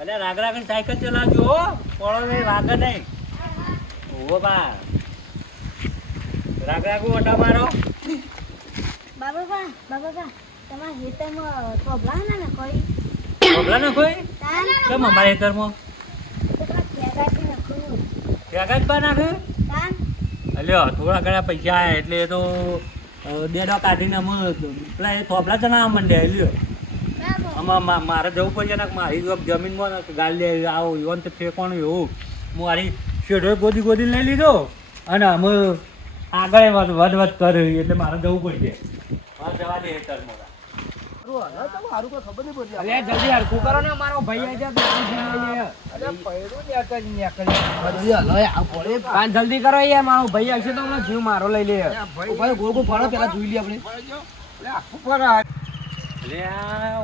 અલે રાગ રાગ સાયકલ ચલાવજો હો, પડો નહીં વાગે નહીં. ઓહો બા રાગ રાગ ઓટા મારો. બાબા તમારા હેતરમાં થોભલા ને કોઈ થોભલા ને કોઈ તાન કેમ અમારા હેતરમાં ખેગાથી નખું ભેગા જ બા નાખે. તાન અલ્યો થોડા ઘણા પૈસા આયા એટલે એ તો દેડો કાઢીને અમે પેલા એ થોભલા ચલાવવા માંડ્યા. લ્યો આમાં મારે જવું પડશે ને મારી જમીનમાં ગાલી આવો એવું તો ઠેકવાનું એવું મારી શેઢો ગોદી લઈ લીધો અને અમે આગળ વધ કર્યું એટલે મારે જવું પડશે. મારે જવા દે હેતરમાં. જલ્દી હરખું કરો ને મારો ભાઈ આવી જાય. જલ્દી કરો યાર, મારો ભાઈ આવશે તો જીવ મારો લઈ લે. પેલા જોઈ લઈએ આપણે. એટલે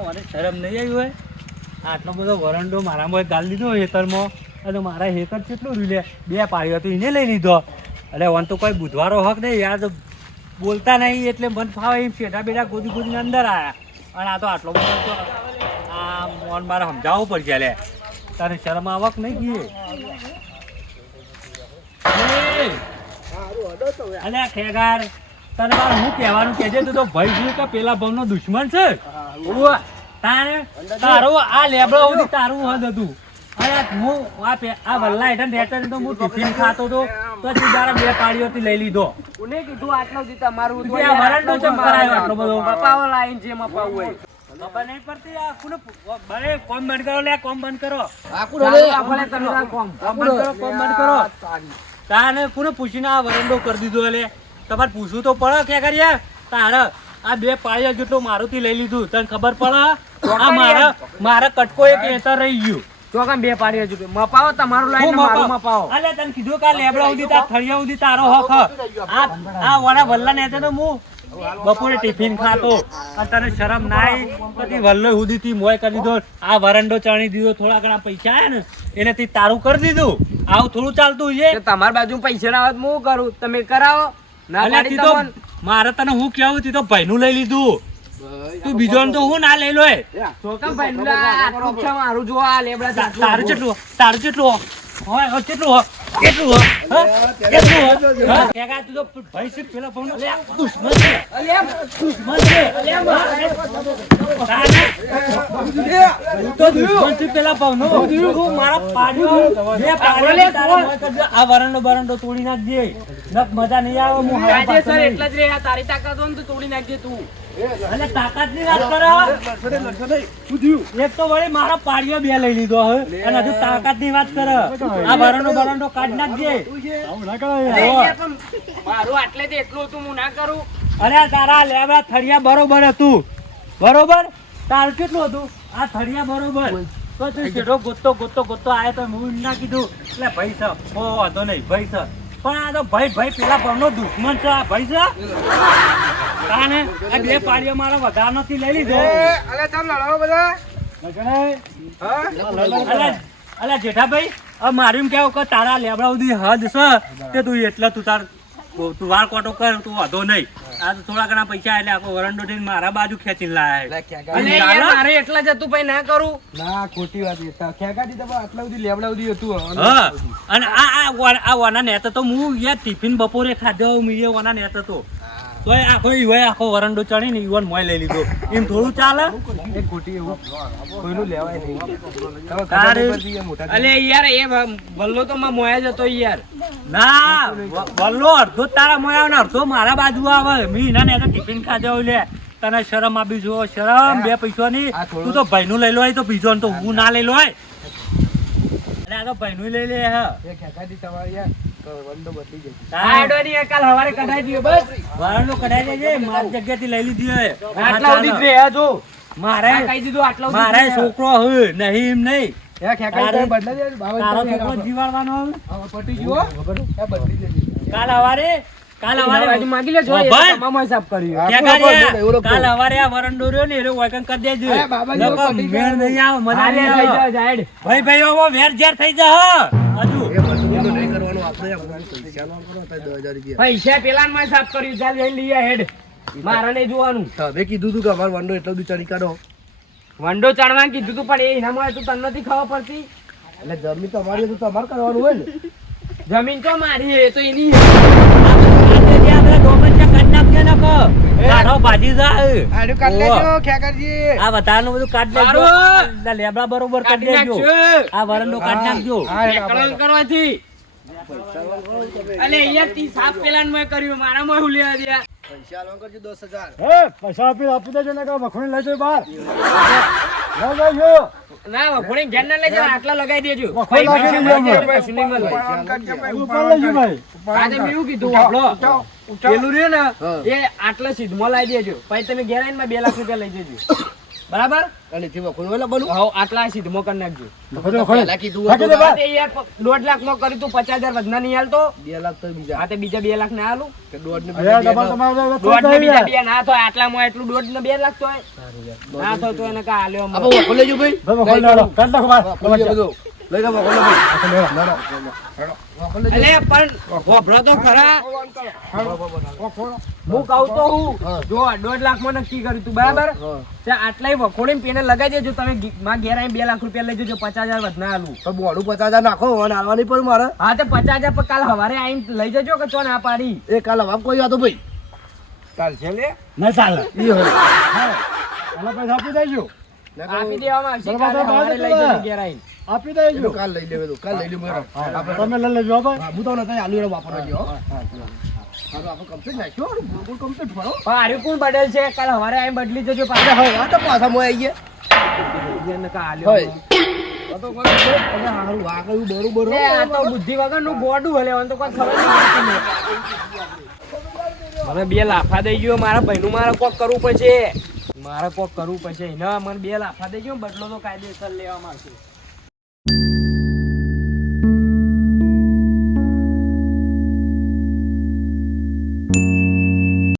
મને શરમ નહીં આવી હોય આટલો બધો વરંડો મારામાં ગાળ લીધો હેતરમાં. અને મારા હેતર કેટલું રૂલે 2 પાડ્યો તો એને લઈ લીધો. એટલે વન તો કોઈ બુધવારો હક નહીં યાર, તો બોલતા નહીં એટલે મન ફાવે એમ શેઠા બેઠા ગોદીને અંદર આવ્યા. અને આ તો આટલો બધો તો આ મોન મારે સમજાવવું પડશે. લે તારે શરમ આવક નહીં કીએ. અલે ખેગાર તને મારે હું કહેવાનું કહેજે, તું તો ભાઈ છું કે પેલા ભાવનો દુશ્મન છે. તારે તારો આ લેબડો સુધી તારું હદ હતું. અરે હું આ વલ્લા હેઠળ નેટર તો હું ટિફિન ખાતો હતો તો તું તારા 2 પાડીઓથી લઈ લીધો. કોને કીધું આટલો દી તમારું આ વરંડો ચમ કરાયો આટલો બધો? મપાવો લાઈન જે મપાવું હોય. ખબર નહીં પડતી આ કોને બરે કોમ બંધ કરો. લે કોમ બંધ કરો. આપણે કરવાનું કામ. કોમ બંધ કરો. તાને કોને પૂછીને આ વરંડો કરી દીધો? એટલે તમારે પૂછવું તો પડે કે કર્યા તારે આ 2 પાડીઓ જેટલું મારુંથી લઈ લીધું તને ખબર પડે? આ મારા કટકો એક એતર રહી ગયું. ચોકમ 2 પાડી હજુ મપાવો તમારું લાઈન મારું મપાવો. અલે તને કીધું કે લેબડા સુધી તાર થળિયા સુધી તારો હક આ વડા વલ્લા ને તો હું બપોરે ટિફિન ખાતો અને તને શરમ નાઈ પછી વલ્લો સુધી થી મોય કરી દીધો. આ વરંડો ચણી દીધો. થોડા ઘણા પૈસા આયા ને એનેથી તારું કરી દીધું. આવું થોડું ચાલતું છે? તમારી બાજુ પૈસા ના આવત હું કરું, તમે કરાવો ના. અલ્યા તો મારે તને હું કેવું તી તો ભાઈનું લઈ લીધું. તું બીજો તો હું ના લઈ લો. ચોકમ ભાઈ આટલું છે મારું. જો આ લેબડા તારું કેટલું હોય કેટલું હો કેટલું હો કેટલું હો કેગા તું તો ભાઈ છે પેલા ભાવનો દુશ્મન છે. દુશ્મન છે તો દુશ્મન છે પેલા ભાવનો. તું મારા પાડ્યો 2 પાડ્યો આ વરંડો તોડી નાખજે. નક મજા નહીં આવે. હું આજે સર એટલા જ રે. તારી તાકાત હોય ને તો તોડી નાખજે તું. અને તાકાત ની વાત કરો. એક તો વળી મારા પાડીઓ 2 લઈ લીધો હવે અને હજુ તાકાત ની વાત કરે. આ વરંડો કાઢી નાખજે. મારું આટલે તો એટલું હતું હું ના કરું. અરે તારા લેબડા થળિયા બરોબર હતું. બરોબર તારું કેટલું હતું? આ થળિયા બરોબર તો તું શેઠો ગોતતો આયો તો હું ના કીધું એટલે ભાઈ છે ઓ વાંધો નહીં ભાઈ છે. પણ આ તો ભાઈ પેલા ભાવનો દુશ્મન છે. આ ભાઈ છે કાને આ 2 પાડીઓ મારા વધાર નથી લઈ લીધો. અલ્યા જેઠાભાઈ હવે મારું એમ કેવું કે તારા લેબડા સુધી હદ છે તે તું એટલા તું વાળ કોટો કર તું વાંધો નહીં. આ તો થોડા ઘણા પૈસા એટલે આખો વરંડો થઈને મારા બાજુ ખેંચીને લાયા. મારે એટલા જ હતું ભાઈ ના કરું. ના ખોટી વાત ખેગાડી તમે આટલા સુધી લેબડા સુધી હતું. હા અને આ વાના નેતા તો હું યાર ટિફિન બપોરે ખાધો મીએ વાના નેતા તો આખો વરંડો ચડી ને ઈવન મોય લઈ લીધો. એમ થોડું ચાલે? એ ખોટી એવું કોઈનું લેવાય નહીં. અલે યાર એ વલ્લો તો માં મોયા જ હતો યાર. ના વલ્લો અડધો તારા મોય આવે ને અડધો મારા બાજુ આવે. મી ના નેતા ટિફિન ખાધો લે. તને શરમ આપી જો શરમ 2 પૈસાની. તું તો ભાઈનું લઈ લો તો બીજો તો હું ના લઈ લો. અરે આ તો ભાઈનું લઈ લે. હા એ ખેગાડી તમારી યાર વંડો બદલી જશે. કાલ હવારે કઢાઈ દીધો બસ. વરંડો કઢાઈ દેજે. મારી જગ્યાથી લઈ લીધી હોય. આટલા સુધી રે જો મારે કહી દીધું આટલા સુધી. મારે છોકરો હોય નહીં એમ નહીં. એ ખેગાડી બદલા દે બાબા. તારો છોકરો જીવાડવાનો હોય. પટી ગયો એ બદલી જશે. કાલ હવારે બાજુ માગી લેજો. બાબા! તમામ હિસાબ કર્યો. ક્યાં કર્યા? કાલ હવારે આ વરંડો રહ્યો ને એનો વાયકન કરી દેજો. અરે બાબાજી, નકર પટી મેળ ગયો. નહીં આવે. મજા નહીં લઈ આવે. જાઓ જાહેર. ભાઈ હવે વેર ઝેર થઈ જા હજુ. એ બધું નહીં કરવાનું આપણે પૈસા નો કરો તો 10,000 રૂપિયા. પૈસા પેલા માં હિસાબ કર્યું. ચાલ જઈને લઈ હેડ. મારે નહીં જોવાનું. તમે કીધું તું કે અમાર વંડો એટલો દૂર ચડી કાઢો. વંડો ચણવા કીધું તું પણ એ એનામાં તું તને નથી ખબર પડતી એટલે જમીન તમારી તો તમારે કરવાનું હોય ને. જમીન તો મારી એ તો એની ભાજી જાય આડું કાઢી લેજો, ખેકરજી. આ વધારાનું બધું કાઢી લેજો સારું. આ લેબડા બરોબર કાઢી લેજો આ વરંડો કાઢી નાખજો એકડો કરવાથી અલે અહીંયા તી સાપ પેલાન મેં કર્યું મારામાં હું લેવા દે પૈસા આલવા કરજો 10,000. પૈસા આપી દેજો ને વખોણી લઈ જાય બહાર ના જઈજો ના વખોડી ઘેર ના લઈ જાવ આટલા લગાઈ દેજો વખોડી લાગી દેજો અમે. કશું નહીં મળે. ઉપર લઈ જાઓ ભાઈ આજે મેં એવું કીધું આપણો પેલું રહ્યું ને હા. એ આટલા સીધમાં લાવી દેજો પછી તમે ઘેર આવીને 2 લાખ રૂપિયા લઈ જજો બરાબર અને એથી વખોડું એટલે બનું. હવે આટલા સીધમાં કરી નાખજો વખોડી વખોડી પહેલા કીધું નાખી દે હતું. બહાર. તે યાર 1.5 લાખ માં કર્યું તું 50,000 વધના નહીં હાલતો 2 લાખ તો બીજા. આ તે બીજા 2 લાખ ના હાલું કે દોઢ ને અરે બીજા ડબલ બે તમારે દોઢ ને બીજા ભાઈ 2 ના થાય આટલામાં એટલું 1.5 ને 2 લાખ તો ના થાય તો એને કા હાલ્યો આપણે વખોડ લેજો ભાઈ. વખોડી લેવાનો કાઢ નાખો બહાર વખોડ લેજો બધું. લઈ જાઓ વખોડ લો ભાઈ. વખોડ લેજો. અલે પણ હોભળો તો ખરા હું કહું તો હું જો 1.5 લાખ માં નક્કી કર્યું તું બરાબર હા. ત્યાં આટલાય વખોડીને પેને લગાઈ દેજો તમે માં ઘેર આવીને 2 લાખ રૂપિયા લઈ જજો 50,000 વધના હાલું તો બોડું 50,000 નાખો અને આલવા નહીં પડે મારે. હા તે 50,000 પર કાલ હવારે આવીને લઈ જજો કે ચો ના પાડી એ કાલ હવા કોઈ વાતો ભાઈ. ચાલશે લે ના ચાલે ઈ હોય. આના પૈસા આપી દેજો આપી દેવામાં આવશે બરાબર, કાલે બરાબર, હવારે લઈ જજો ઘેર આવીને આપી દેજો એનું કાલ લઈ લેવે તો કાલ લઈ લેવું આપણે. તમે લઈ લેજો ભાઈ હા, હું તો નતા આલુ એનો વાપરવા ગયો. હા, આપણે કમ્પ્લીટ નાખ્યો. બિલકુલ કમ્પ્લીટ ફરો. પણ આર્યું કોણ બદલ છે કાલ હવારે આવીને બદલી જજો અરે પાછા હવે આ તો પાછા મોય આઈએ. એને કા હાલ્યો હોય. આ તો કોઈ અરે હારું વાગયું બરોબર. લે, આ તો બુદ્ધિ વગરનું ગોડું હલે મને તો કોઈ ખબર નહીં પડતી મને 2 લાફા દઈ ગયો મારા ભાઈનું મારે કોક કરવું પડશે મારે કોક કરવું પડશે એને મને 2 લાફા દઈ ગયો બદલો તો કાયદેસર લેવામાં આવશે